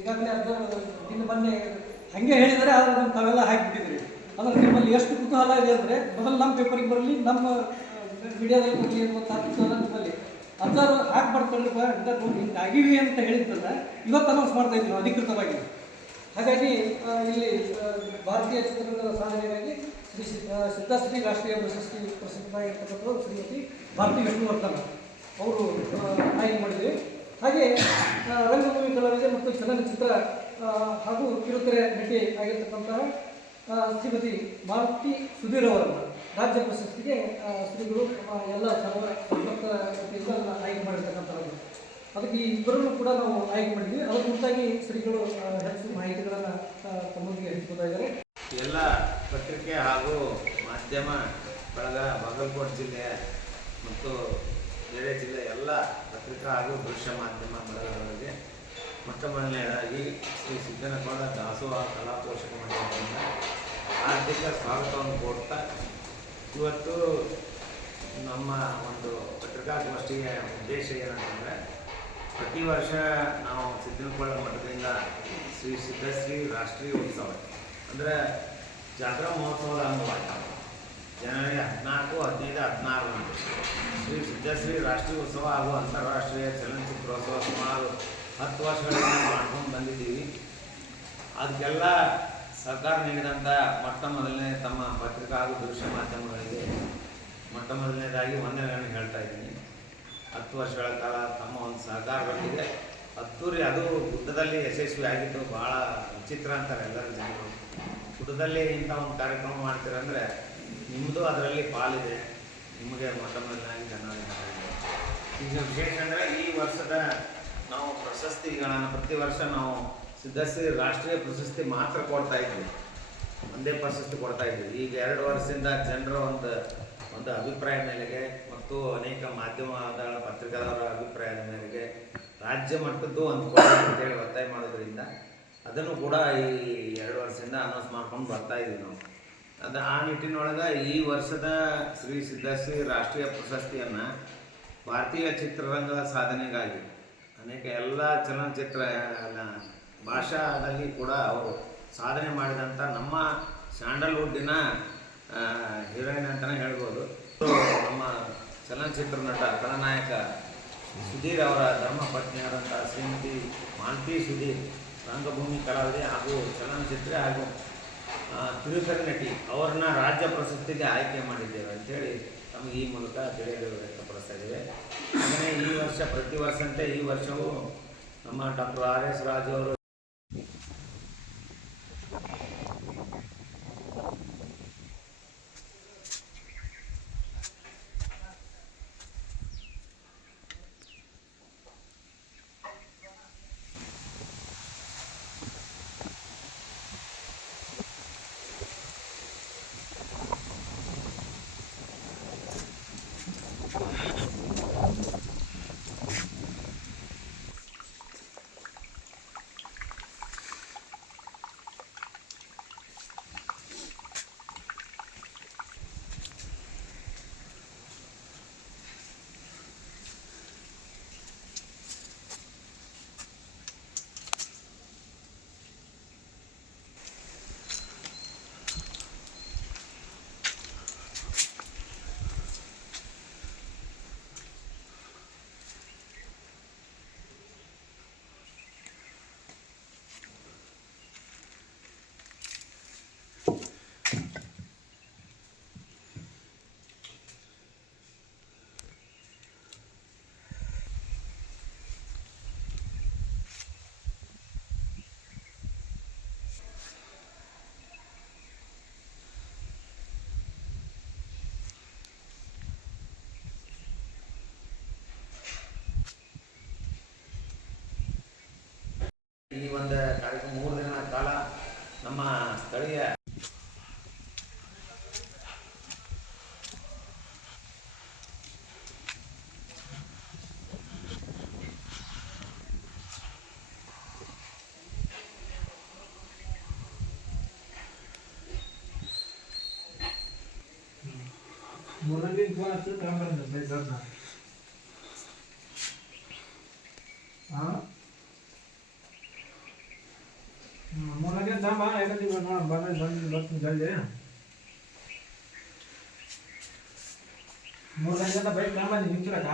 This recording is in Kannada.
ಈಗಾಗಲೇ ಅದು ಇನ್ನು ಮೊನ್ನೆ ಹಾಗೆ ಹೇಳಿದರೆ ಆದರೆ ಅದನ್ನು ತಾವೆಲ್ಲ ಹಾಕಿಬಿಟ್ಟಿದ್ರಿ. ಆದರೆ ನಿಮ್ಮಲ್ಲಿ ಎಷ್ಟು ಕುತೂಹಲ ಇದೆ ಅಂದರೆ ಮೊದಲು ನಮ್ಮ ಪೇಪರಿಗೆ ಬರಲಿ, ನಮ್ಮ ಮೀಡಿಯಾದಲ್ಲಿ ಬರಲಿ ಅನ್ನುವಂಥ ಕುತೂಹಲ ನಿಮ್ಮಲ್ಲಿ. ಅದಾರು ಹಾಕ್ಬಾರ್ದು ಹಿಂಗಾಗಿವಿ ಅಂತ ಹೇಳಿದ್ದಲ್ಲ ಇವತ್ತು ಅನೌನ್ಸ್ ಮಾಡ್ತಾ ಇದ್ದೀವಿ ನಾವು ಅಧಿಕೃತವಾಗಿ. ಹಾಗಾಗಿ ಇಲ್ಲಿ ಭಾರತೀಯ ಚಿತ್ರರಂಗದ ಸಾಧನೆಗಾಗಿ ಸಿದ್ಧಶ್ರೀ ರಾಷ್ಟ್ರೀಯ ಪ್ರಸಿದ್ಧರಾಗಿರ್ತಕ್ಕಂಥವ್ರು ಶ್ರೀಮತಿ ಭಾರತಿ ವಿಷ್ಣುವರ್ಧನ್ ಅವರು ಆಯ್ಕೆ ಮಾಡಿದ್ದೀವಿ. ಹಾಗೆ ರಂಗಭೂಮಿ ಕಲಾವಿದೆ ಮತ್ತು ಚಲನಚಿತ್ರ ಹಾಗೂ ಕಿರುತೆರೆ ನಟಿ ಆಗಿರ್ತಕ್ಕಂತಹ ಶ್ರೀಮತಿ ಮಾಲತಿ ಸುಧೀರ್ ಅವರನ್ನು ರಾಜ್ಯ ಪ್ರಶಸ್ತಿಗೆ ಶ್ರೀಗಳು ಎಲ್ಲ ಸಂಪರ್ಕ ಆಯ್ಕೆ ಮಾಡಿರ್ತಕ್ಕಂಥದ್ದು. ಅದಕ್ಕೆ ಈ ಇಬ್ಬರನ್ನು ಕೂಡ ನಾವು ಆಯ್ಕೆ ಮಾಡಿದ್ವಿ. ಅದರ ಕುರಿತಾಗಿ ಶ್ರೀಗಳು ಹೆಚ್ಚು ಮಾಹಿತಿಗಳನ್ನು ತಮ್ಮೊಂದಿಗೆ ಹಂಚ್ಕೊತಾ ಇದ್ದಾರೆ. ಎಲ್ಲ ಪತ್ರಿಕೆ ಹಾಗೂ ಮಾಧ್ಯಮ ಬಳಗ ಬಾಗಲಕೋಟೆ ಜಿಲ್ಲೆ ಮತ್ತು ಬೇರೆ ಜಿಲ್ಲೆ ಎಲ್ಲ ಪತ್ರಿಕಾ ಹಾಗೂ ದೃಶ್ಯ ಮಾಧ್ಯಮ ಬಳಗಗಳಿಗೆ ಮೊಟ್ಟ ಮೊದಲನೇದಾಗಿ ಶ್ರೀ ಸಿದ್ದನಕೋಳ ದಾಸೋಹ ಕಲಾ ಪೋಷಕ ಮಂಡಳಿಯಿಂದ ಆರ್ಥಿಕ ಸ್ವಾಗತವನ್ನು ಕೊಡ್ತಾ, ಇವತ್ತು ನಮ್ಮ ಒಂದು ಪತ್ರಿಕಾಗೋಷ್ಠಿಯ ಉದ್ದೇಶ ಏನಂತಂದರೆ, ಪ್ರತಿ ವರ್ಷ ನಾವು ಸಿದ್ದನಕೋಳ ಮಠದಿಂದ ಶ್ರೀ ಸಿದ್ಧಶ್ರೀ ರಾಷ್ಟ್ರೀಯ ಉತ್ಸವ ಅಂದರೆ ಜಾತ್ರಾ ಮಹೋತ್ಸವದ ಅಂಗವಾಗಿ ಜನವರಿ 14, 15, 16 ಶ್ರೀ ಸಿದ್ಧಶ್ರೀ ರಾಷ್ಟ್ರೀಯ ಉತ್ಸವ ಹಾಗೂ ಅಂತಾರಾಷ್ಟ್ರೀಯ ಚಲನಚಿತ್ರೋತ್ಸವ ಸುಮಾರು 10 ವರ್ಷಗಳಿಂದ ಮಾಡ್ಕೊಂಡು ಬಂದಿದ್ದೀವಿ. ಅದಕ್ಕೆಲ್ಲ ಸರ್ಕಾರ ನೀಡಿದಂಥ ಮೊಟ್ಟ ಮೊದಲನೇ ತಮ್ಮ ಪತ್ರಿಕಾ ಹಾಗೂ ದೃಶ್ಯ ಮಾಧ್ಯಮಗಳಿಗೆ ಮೊಟ್ಟ ಮೊದಲನೇದಾಗಿ ವಂದನೆಗಳನ್ನು ಹೇಳ್ತಾ ಇದ್ದೀನಿ. 10 ವರ್ಷಗಳ ಕಾಲ ತಮ್ಮ ಒಂದು ಸಹಕಾರದೊಂದಿಗೆ ಅದ್ದೂರಿ, ಅದು ಗುಡ್ಡದಲ್ಲಿ ಯಶಸ್ವಿ ಆಗಿದ್ದು ಭಾಳ ವಿಚಿತ್ರ ಅಂತಾರೆ ಎಲ್ಲರೂ ಜನರು. ಗುಡ್ಡದಲ್ಲಿ ಇಂಥ ಒಂದು ಕಾರ್ಯಕ್ರಮ ಮಾಡ್ತೀರಂದರೆ ನಿಮ್ಮದು ಅದರಲ್ಲಿ ಪಾಲಿದೆ. ನಿಮಗೆ ಮೊಟ್ಟ ಮೊದಲಾಗಿ ಧನ್ಯವಾದ. ಈಗ ವಿಶೇಷ ಅಂದರೆ ಈ ವರ್ಷದ ನಾವು ಪ್ರಶಸ್ತಿಗಳನ್ನು ಪ್ರತಿ ವರ್ಷ ನಾವು ಸಿದ್ಧಶ್ರೀ ರಾಷ್ಟ್ರೀಯ ಪ್ರಶಸ್ತಿ ಮಾತ್ರ ಕೊಡ್ತಾ ಇದ್ವಿ, ಒಂದೇ ಪ್ರಶಸ್ತಿ ಕೊಡ್ತಾ ಇದ್ವಿ. ಈಗ 2 ವರ್ಷದಿಂದ ಜನರ ಒಂದು ಅಭಿಪ್ರಾಯ ಮೇರೆಗೆ ಮತ್ತು ಅನೇಕ ಮಾಧ್ಯಮದ ಪತ್ರಿಕಾದವರ ಅಭಿಪ್ರಾಯದ ಮೇರೆಗೆ ರಾಜ್ಯ ಮಟ್ಟದ್ದು ಒಂದು ಕೊಡಿ ಅಂತೇಳಿ ಒತ್ತಾಯ ಮಾಡೋದ್ರಿಂದ ಅದನ್ನು ಕೂಡ ಈ 2 ವರ್ಷದಿಂದ ಅನೌನ್ಸ್ ಮಾಡ್ಕೊಂಡು ಬರ್ತಾ ಇದ್ದೀವಿ ನಾವು. ಆ ನಿಟ್ಟಿನೊಳಗೆ ಈ ವರ್ಷದ ಶ್ರೀ ಸಿದ್ಧಶ್ರೀ ರಾಷ್ಟ್ರೀಯ ಪ್ರಶಸ್ತಿಯನ್ನು ಭಾರತೀಯ ಚಿತ್ರರಂಗದ ಸಾಧನೆಗಾಗಿ ಅನೇಕ ಎಲ್ಲ ಚಲನಚಿತ್ರ ಭಾಷಾದಲ್ಲಿ ಕೂಡ ಅವರು ಸಾಧನೆ ಮಾಡಿದಂಥ ನಮ್ಮ ಸ್ಯಾಂಡಲ್ವುಡ್ಡಿನ ಹೀರೋಯಿನ್ ಅಂತಲೇ ಹೇಳ್ಬೋದು. ನಮ್ಮ ಚಲನಚಿತ್ರ ನಟ ಖಳನಾಯಕ ಸುಧೀರ್ ಅವರ ಧರ್ಮಪತ್ನಿಯಾದಂಥ ಶ್ರೀಮತಿ ಮಾಲತಿ ಸುಧೀರ್ ರಂಗಭೂಮಿ ಕಲಾವಿದೆ ಹಾಗೂ ಚಲನಚಿತ್ರ ಹಾಗೂ ಕಿರುತೆರೆ ನಟಿ ಅವ್ರನ್ನ ರಾಜ್ಯ ಪ್ರಶಸ್ತಿಗೆ ಆಯ್ಕೆ ಮಾಡಿದ್ದೇವೆ ಅಂಥೇಳಿ ನಮಗೆ ಈ ಮೂಲಕ ತಿಳಿಯಲು ವ್ಯಕ್ತಪಡಿಸ್ತಾ ಇದ್ದೇವೆ. ಹಾಗೆಯೇ ಈ ವರ್ಷ ಪ್ರತಿ ವರ್ಷಂತೆ ಈ ವರ್ಷವೂ ನಮ್ಮ ಡಾಕ್ಟರ್ R.S. ರಾಜು ಅವರು ಈ ಒಂದು ಕಾರ್ಯಕ್ರಮ 3 ದಿನಗಳ ಕಾಲ ನಮ್ಮ ಸ್ಥಳೀಯ ಮೂರು ಗಂಟೆ ತಗೊಂಬ ಯಾಕಂದ್ರೆ ಇವಾಗ ನೋಡ ಬರ್ತೀನಿ ಜಲ್ದಿ 3 ಗಂಟೆ ಬೈಕ್ ತಗೊಂಬಂದು ನಿಂತಿರಕ್ಕ